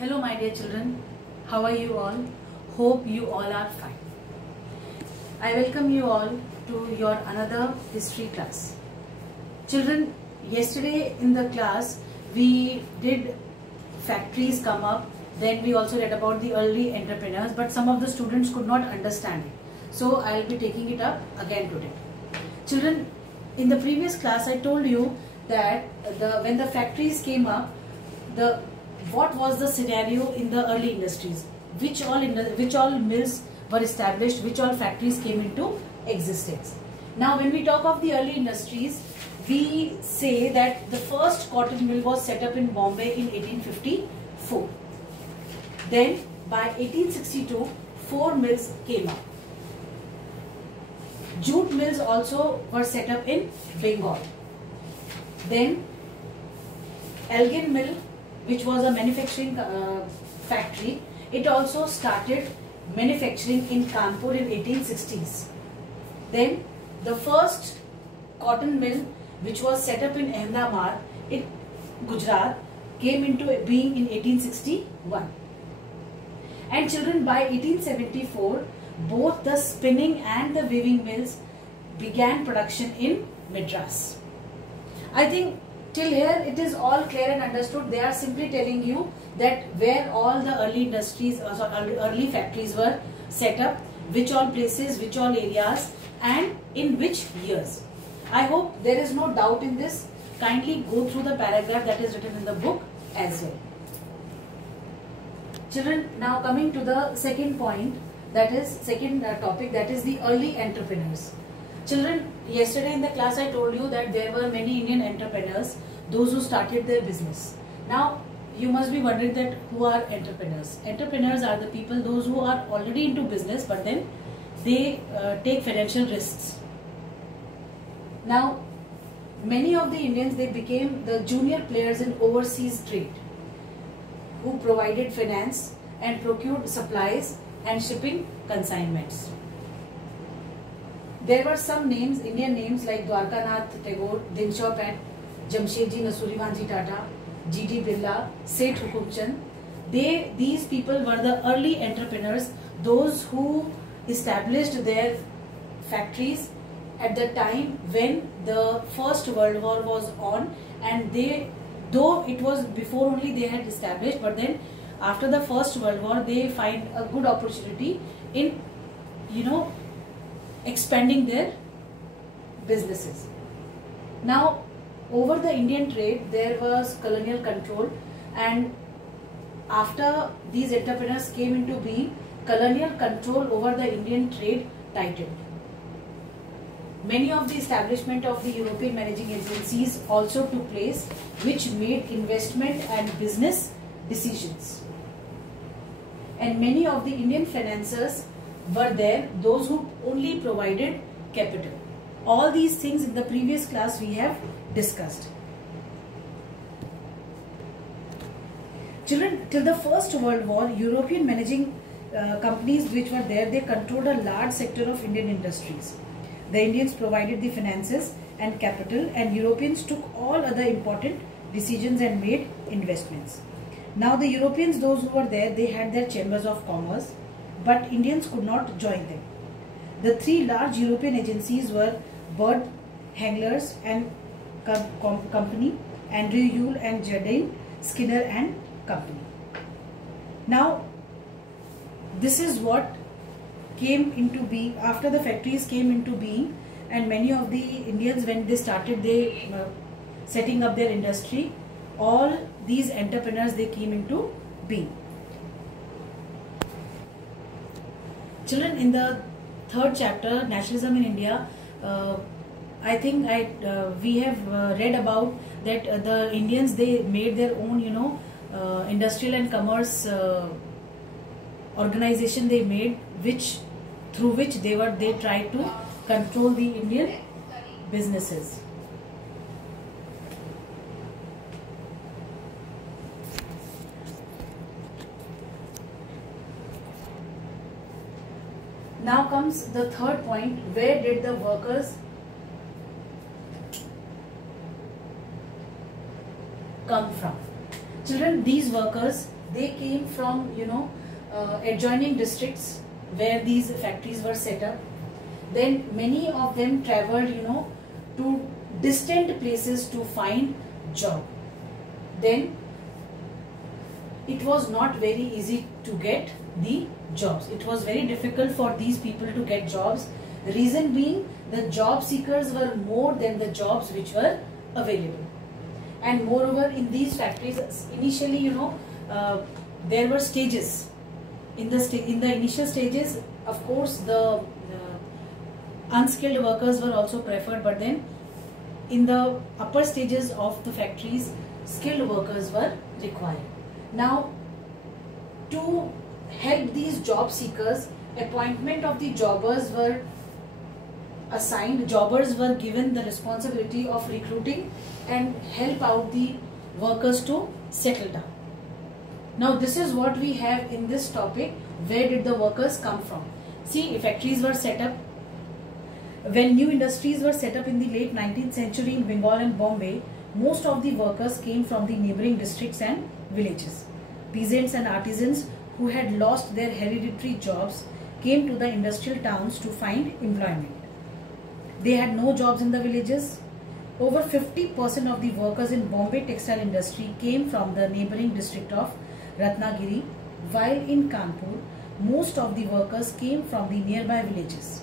Hello my dear children, how are you all? Hope you all are fine. I welcome you all to your another history class. Children, yesterday in the class we did factories come up, then we also read about the early entrepreneurs, but some of the students could not understand it. So I will be taking it up again today. Children, in the previous class I told you that when the factories came up, what was the scenario in the early industries? Which all mills were established? Which all factories came into existence? Now, when we talk of the early industries, we say that the first cotton mill was set up in Bombay in 1854. Then, by 1862, 4 mills came up. Jute mills also were set up in Bengal. Then, Elgin mill, which was a manufacturing factory, it also started manufacturing in Kanpur in 1860s. Then the first cotton mill, which was set up in Ahmedabad in Gujarat, came into being in 1861. And children, by 1874, both the spinning and the weaving mills began production in Madras. I think till here it is all clear and understood. They are simply telling you that where all the early industries, early factories were set up, which all places, which all areas, and in which years. I hope there is no doubt in this. Kindly go through the paragraph that is written in the book as well. Children, now coming to the second point, that is second topic, that is the early entrepreneurs. Children, yesterday in the class I told you that there were many Indian entrepreneurs, those who started their business. Now, you must be wondering that who are entrepreneurs? Entrepreneurs are the people, those who are already into business, but then they take financial risks. Now, many of the Indians, they became the junior players in overseas trade, who provided finance and procured supplies and shipping consignments. There were some names, Indian names like Dwarkanath Tagore, Dinshop and Jamshedji Nasurivanji Tata, G.D. Birla, Seth Hukumchand. These people were the early entrepreneurs, those who established their factories at the time when the First World War was on, and though it was before only they had established, but then after the First World War they find a good opportunity in, expanding their businesses. Now, over the Indian trade there was colonial control, and after these entrepreneurs came into being, colonial control over the Indian trade tightened. Many of the establishment of the European managing agencies also took place, which made investment and business decisions. And many of the Indian financiers were there, those who only provided capital. All these things in the previous class we have discussed. Children, till the First World War, European managing companies which were there, they controlled a large sector of Indian industries. The Indians provided the finances and capital, and Europeans took all other important decisions and made investments. Now the Europeans, those who were there, they had their chambers of commerce, but Indians could not join them. The 3 large European agencies were Bird, Hengler's and Company, Andrew Yule and Jardine, Skinner and Company. Now, this is what came into being after the factories came into being, and many of the Indians, when they started setting up their industry, all these entrepreneurs, they came into being. Children, in the third chapter, Nationalism in India, I think we have read about that the Indians, they made their own, industrial and commerce organization they made, through which they tried to control the Indian businesses. Now comes the third point, where did the workers come from? Children, these workers, they came from, adjoining districts where these factories were set up. Then many of them traveled, to distant places to find job. Then it was not very easy to get the jobs. It was very difficult for these people to get jobs. The reason being, the job seekers were more than the jobs which were available. And moreover, in these factories, initially, there were stages. In the initial stages, of course, the unskilled workers were also preferred, but then in the upper stages of the factories, skilled workers were required. Now, to help these job seekers, appointment of the jobbers were assigned. Jobbers were given the responsibility of recruiting and help out the workers to settle down. Now, this is what we have in this topic. Where did the workers come from? See, factories were set up. When new industries were set up in the late 19th century in Bengal and Bombay, most of the workers came from the neighboring districts and villages. Peasants and artisans who had lost their hereditary jobs came to the industrial towns to find employment. They had no jobs in the villages. Over 50% of the workers in Bombay textile industry came from the neighboring district of Ratnagiri, while in Kanpur, most of the workers came from the nearby villages.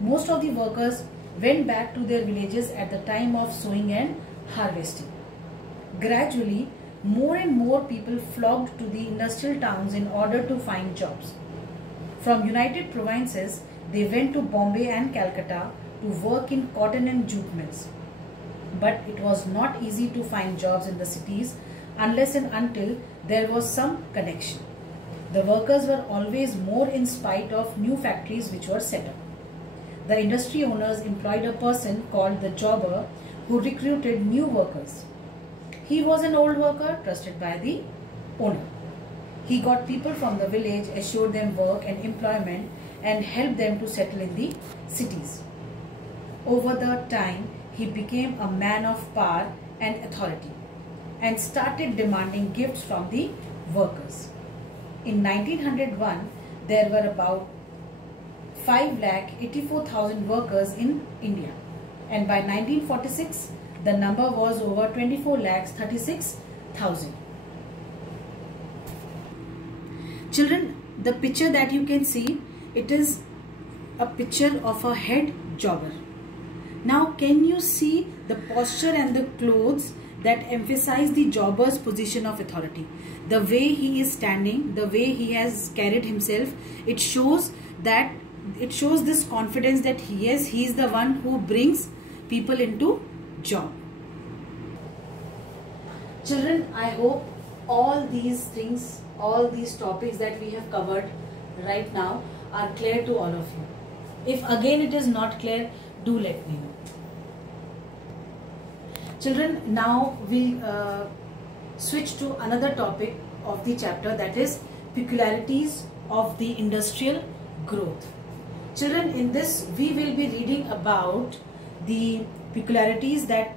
Most of the workers went back to their villages at the time of sowing and harvesting. Gradually, more and more people flocked to the industrial towns in order to find jobs. From United Provinces, they went to Bombay and Calcutta to work in cotton and jute mills. But it was not easy to find jobs in the cities unless and until there was some connection. The workers were always more in spite of new factories which were set up. The industry owners employed a person called the jobber who recruited new workers. He was an old worker trusted by the owner. He got people from the village, assured them work and employment, and helped them to settle in the cities. Over the time, he became a man of power and authority and started demanding gifts from the workers. In 1901, there were about 5,84,000 workers in India, and by 1946, the number was over 24,36,000. Children, the picture that you can see, it is a picture of a head jobber. Now, can you see the posture and the clothes that emphasize the jobber's position of authority? The way he is standing, the way he has carried himself, it shows this confidence that he is the one who brings people into job. Children, I hope all these things, all these topics that we have covered right now are clear to all of you. If again it is not clear, do let me know. Children, now we'll switch to another topic of the chapter, that is peculiarities of the industrial growth. Children, in this we will be reading about the peculiarities that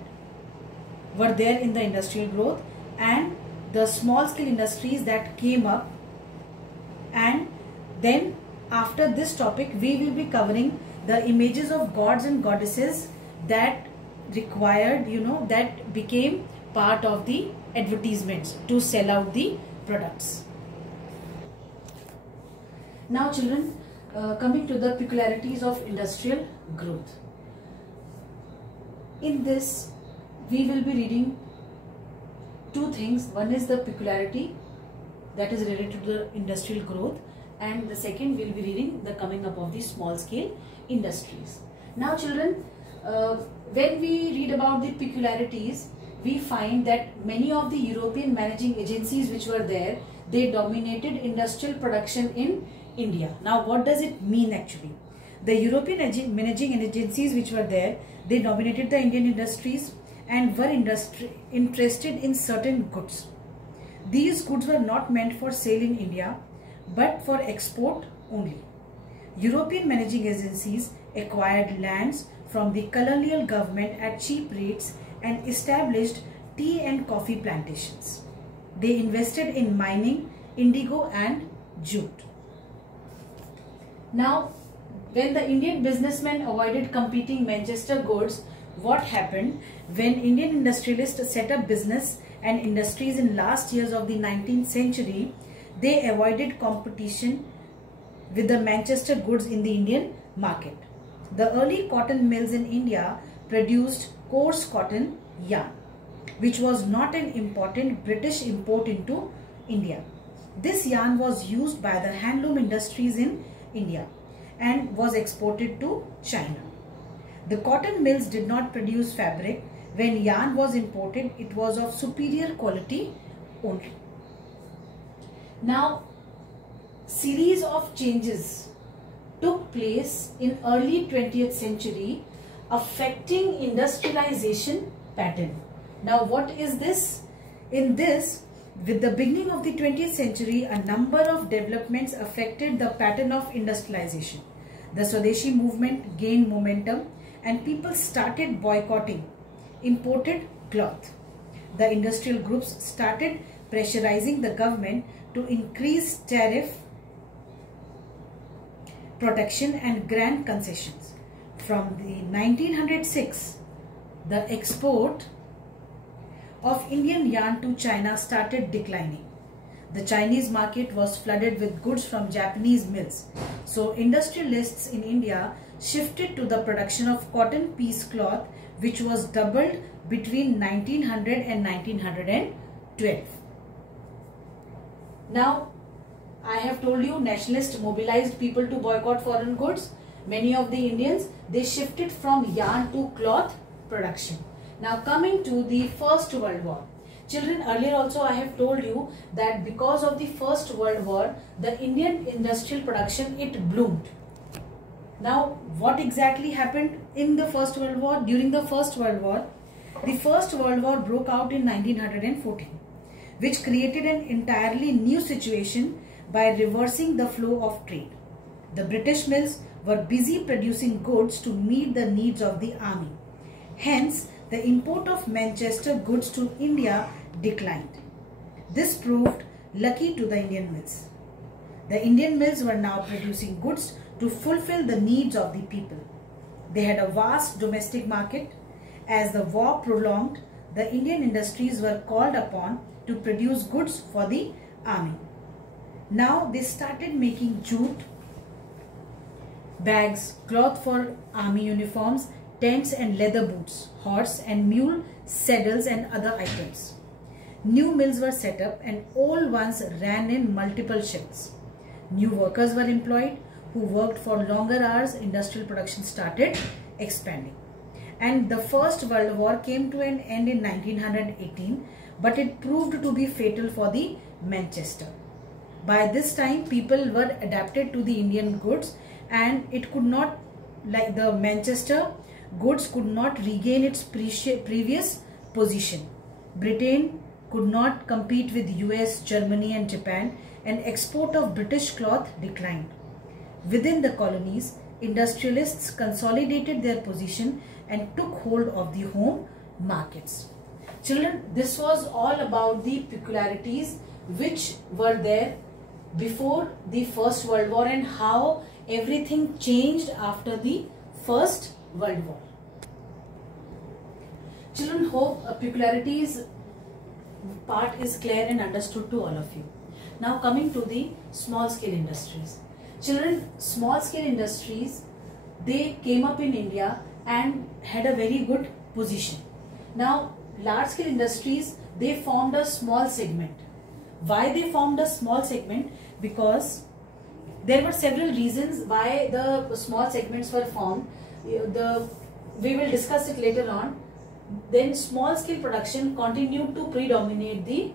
were there in the industrial growth and the small scale industries that came up, and then after this topic we will be covering the images of gods and goddesses that required, that became part of the advertisements to sell out the products. Now children, coming to the peculiarities of industrial growth. In this we will be reading two things. One is the peculiarity that is related to the industrial growth, and the second we will be reading the coming up of the small scale industries. Now children, when we read about the peculiarities, we find that many of the European managing agencies which were there, they dominated industrial production in India. Now what does it mean actually? The European managing agencies which were there, they dominated the Indian industries and were interested in certain goods. These goods were not meant for sale in India but for export only. European managing agencies acquired lands from the colonial government at cheap rates and established tea and coffee plantations. They invested in mining, indigo and jute. Now, when the Indian businessmen avoided competing Manchester goods, what happened? When Indian industrialists set up business and industries in last years of the 19th century, they avoided competition with the Manchester goods in the Indian market. The early cotton mills in India produced coarse cotton yarn, which was not an important British import into India. This yarn was used by the handloom industries in India and was exported to China. The cotton mills did not produce fabric. When yarn was imported, it was of superior quality only. Now, series of changes took place in early 20th century affecting industrialization pattern. Now, what is this? In this, with the beginning of the 20th century, a number of developments affected the pattern of industrialization. The Swadeshi movement gained momentum and people started boycotting imported cloth. The industrial groups started pressurizing the government to increase tariff protection and grant concessions. From the 1906, the export of Indian yarn to China started declining. The Chinese market was flooded with goods from Japanese mills. So industrialists in India shifted to the production of cotton piece cloth, which was doubled between 1900 and 1912. Now, I have told you nationalists mobilized people to boycott foreign goods. Many of the Indians, they shifted from yarn to cloth production. Now coming to the First World War. Children, earlier also I have told you that because of the First World War, the Indian industrial production, it bloomed. Now, what exactly happened in the First World War? During the First World War, the First World War broke out in 1914, which created an entirely new situation by reversing the flow of trade. The British mills were busy producing goods to meet the needs of the army. Hence, the import of Manchester goods to India declined. This proved lucky to the Indian mills. The Indian mills were now producing goods to fulfill the needs of the people. They had a vast domestic market. As the war prolonged, the Indian industries were called upon to produce goods for the army. Now they started making jute, bags, cloth for army uniforms, tents and leather boots, horse and mule saddles and other items. New mills were set up and old ones ran in multiple shifts. New workers were employed who worked for longer hours. Industrial production started expanding. And the First World War came to an end in 1918, but it proved to be fatal for the Manchester. By this time, people were adapted to the Indian goods and it could not, like the Manchester goods could not regain its previous position. Britain could not compete with US, Germany and Japan, and export of British cloth declined. Within the colonies, industrialists consolidated their position and took hold of the home markets. Children, this was all about the peculiarities which were there before the First World War and how everything changed after the First World War. Children, hope peculiarities part is clear and understood to all of you. Now coming to the small scale industries. Children, small scale industries, they came up in India and had a very good position. Now large scale industries, they formed a small segment. Why they formed a small segment? Because there were several reasons why the small segments were formed. We will discuss it later on. Then small scale production continued to predominate the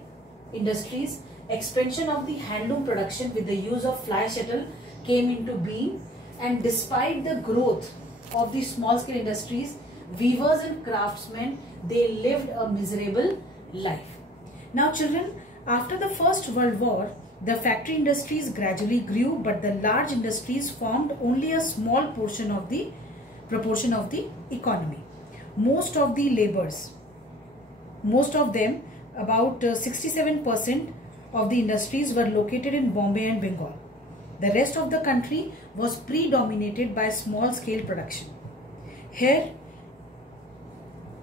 industries. Expansion of the handloom production with the use of fly shuttle came into being, and despite the growth of the small scale industries, weavers and craftsmen, they lived a miserable life. Now children, after the First World War, the factory industries gradually grew, but the large industries formed only a small proportion of the economy. Most of the laborers, most of them about 67% of the industries were located in Bombay and Bengal. The rest of the country was predominated by small scale production. Here,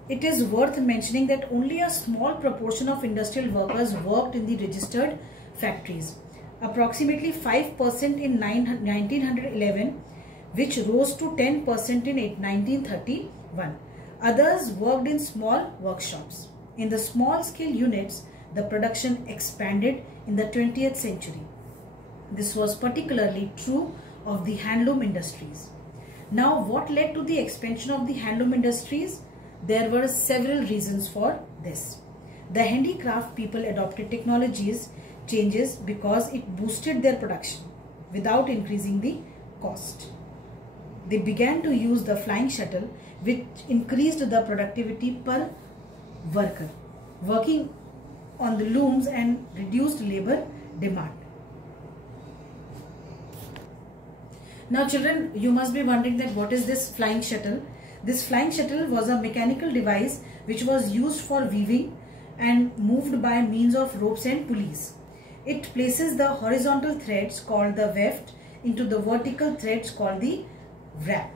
it is worth mentioning that only a small proportion of industrial workers worked in the registered factories. Approximately 5% in 1911, which rose to 10% in 1931. Others worked in small workshops. In the small scale units, the production expanded in the 20th century. This was particularly true of the handloom industries. Now, what led to the expansion of the handloom industries? There were several reasons for this. The handicraft people adopted technologies changes because it boosted their production without increasing the cost. They began to use the flying shuttle, which increased the productivity per worker working on the looms and reduced labor demand. Now children, you must be wondering that what is this flying shuttle? This flying shuttle was a mechanical device which was used for weaving and moved by means of ropes and pulleys. It places the horizontal threads called the weft into the vertical threads called the wrap.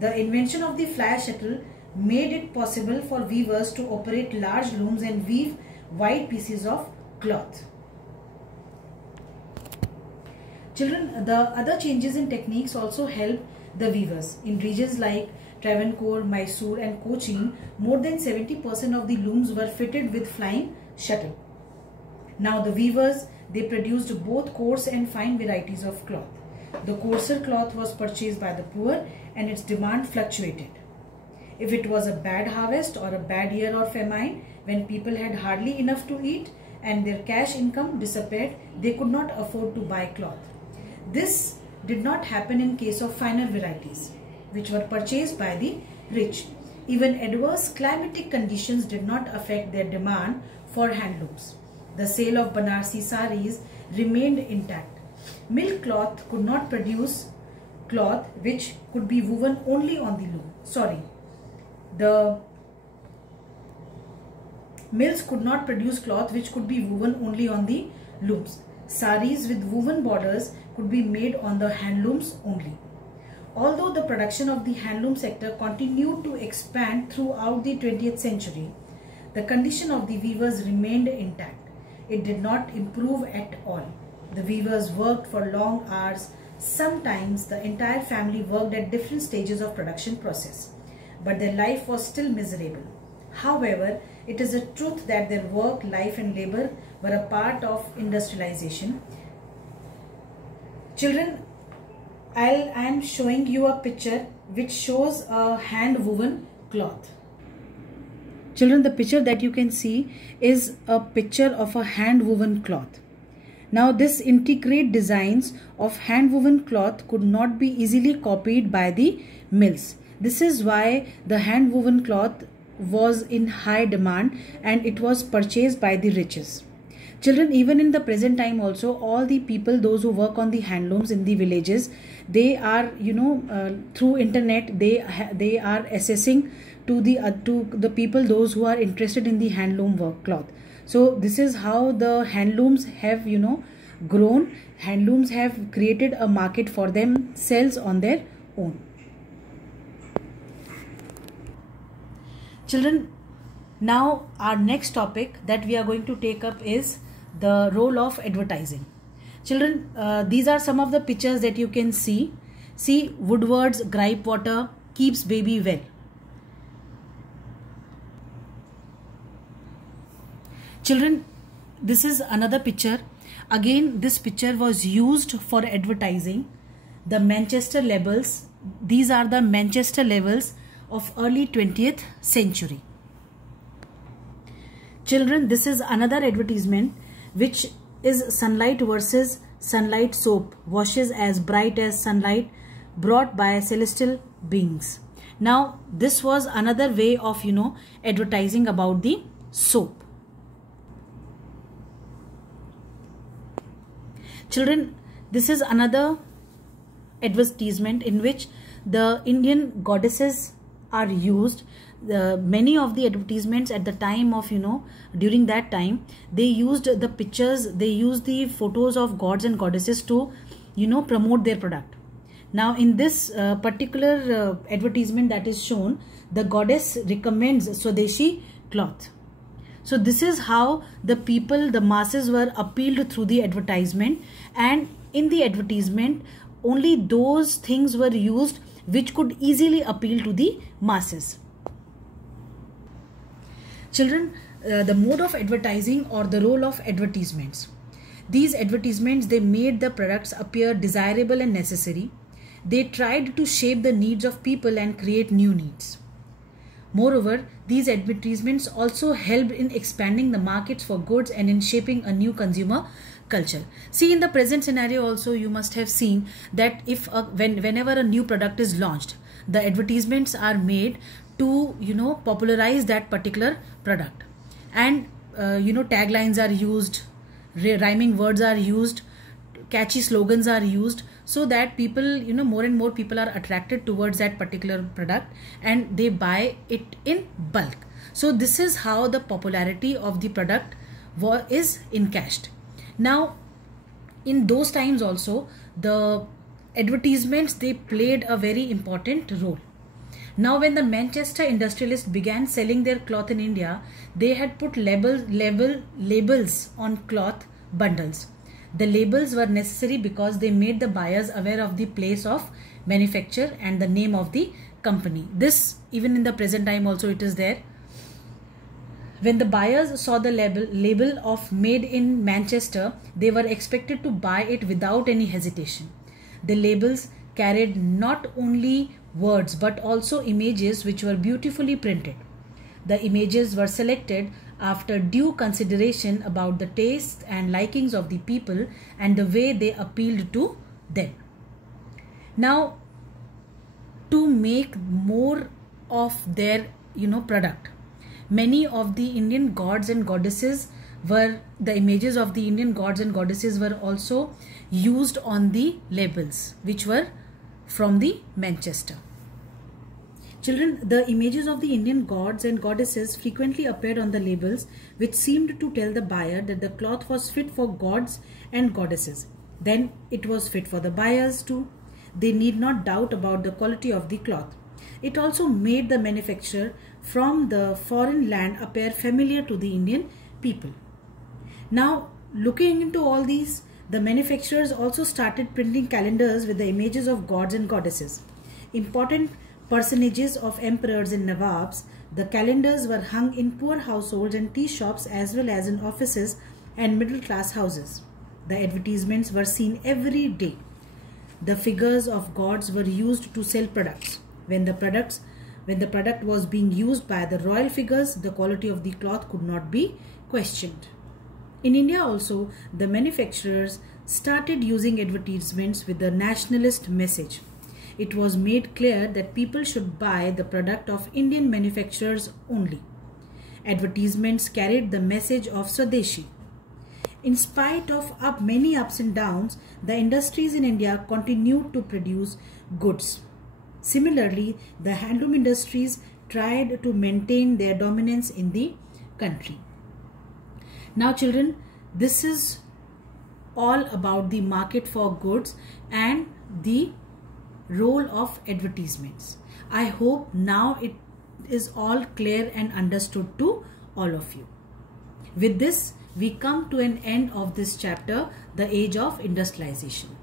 The invention of the fly shuttle made it possible for weavers to operate large looms and weave wide pieces of cloth. Children, the other changes in techniques also helped the weavers. In regions like Travancore, Mysore and Cochin, more than 70% of the looms were fitted with flying shuttle. Now the weavers, they produced both coarse and fine varieties of cloth. The coarser cloth was purchased by the poor and its demand fluctuated. If it was a bad harvest or a bad year or famine, when people had hardly enough to eat and their cash income disappeared, they could not afford to buy cloth. This did not happen in case of finer varieties, which were purchased by the rich. Even adverse climatic conditions did not affect their demand for handlooms. The sale of Banarsi saris remained intact. Milk cloth could not produce cloth which could be woven only on the loom. The mills could not produce cloth which could be woven only on the looms. Saris with woven borders could be made on the handlooms only. Although the production of the handloom sector continued to expand throughout the 20th century, the condition of the weavers remained intact. It did not improve at all. The weavers worked for long hours. Sometimes the entire family worked at different stages of production process, but their life was still miserable. However, it is a truth that their work, life and labor were a part of industrialization. Children, I am showing you a picture which shows a hand woven cloth. Children, the picture that you can see is a picture of a hand woven cloth. Now this intricate designs of hand woven cloth could not be easily copied by the mills. This is why the hand woven cloth was in high demand and it was purchased by the riches. Children, even in the present time also, all the people, those who work on the handlooms in the villages, they are, through internet, they are assessing to the people, those who are interested in the handloom work cloth. So this is how the handlooms have, grown. Handlooms have created a market for themselves on their own. Children, now our next topic that we are going to take up is the role of advertising. Children, these are some of the pictures that you can see. See, Woodward's gripe water keeps baby well. Children, this is another picture. Again, this picture was used for advertising. The Manchester labels, these are the Manchester labels of early 20th century. Children, this is another advertisement which is Sunlight versus Sunlight soap, washes as bright as sunlight, brought by celestial beings. Now, this was another way of, advertising about the soap. Children, this is another advertisement in which the Indian goddesses are used. Many of the advertisements at the time of, during that time, they used the pictures, they used the photos of gods and goddesses to, promote their product. Now in this particular advertisement that is shown, the goddess recommends Swadeshi cloth. So this is how the people, the masses were appealed through the advertisement, and in the advertisement only those things were used which could easily appeal to the masses. Children, the mode of advertising or the role of advertisements. These advertisements, they made the products appear desirable and necessary. They tried to shape the needs of people and create new needs. Moreover, these advertisements also helped in expanding the markets for goods and in shaping a new consumer culture. See, in the present scenario also, you must have seen that whenever a new product is launched, the advertisements are made to, popularize that particular product. And, taglines are used, rhyming words are used, catchy slogans are used, so that people, more and more people are attracted towards that particular product and they buy it in bulk. So this is how the popularity of the product is encashed. Now, in those times also, the advertisements, they played a very important role. Now, when the Manchester industrialists began selling their cloth in India, they had put labels on cloth bundles. The labels were necessary because they made the buyers aware of the place of manufacture and the name of the company. This, even in the present time also, it is there. When the buyers saw the label of made in Manchester, they were expected to buy it without any hesitation. The labels carried not only words but also images which were beautifully printed. The images were selected after due consideration about the tastes and likings of the people and the way they appealed to them. Now, to make more of their, product, many of the Indian gods and goddesses the images of the Indian gods and goddesses were also used on the labels, which were from the Manchester. Children, the images of the Indian gods and goddesses frequently appeared on the labels, which seemed to tell the buyer that the cloth was fit for gods and goddesses. Then it was fit for the buyers too. They need not doubt about the quality of the cloth. It also made the manufacture from the foreign land appear familiar to the Indian people. Now, looking into all these, the manufacturers also started printing calendars with the images of gods and goddesses. Important personages of emperors and nawabs, the calendars were hung in poor households and tea shops as well as in offices and middle class houses. The advertisements were seen every day. The figures of gods were used to sell products. When the product was being used by the royal figures, the quality of the cloth could not be questioned. In India also, the manufacturers started using advertisements with the nationalist message. It was made clear that people should buy the product of Indian manufacturers only. Advertisements carried the message of Swadeshi. In spite of many ups and downs, the industries in India continued to produce goods. Similarly, the handloom industries tried to maintain their dominance in the country. Now children, this is all about the market for goods and the role of advertisements. I hope now it is all clear and understood to all of you. With this, we come to an end of this chapter, the age of industrialization.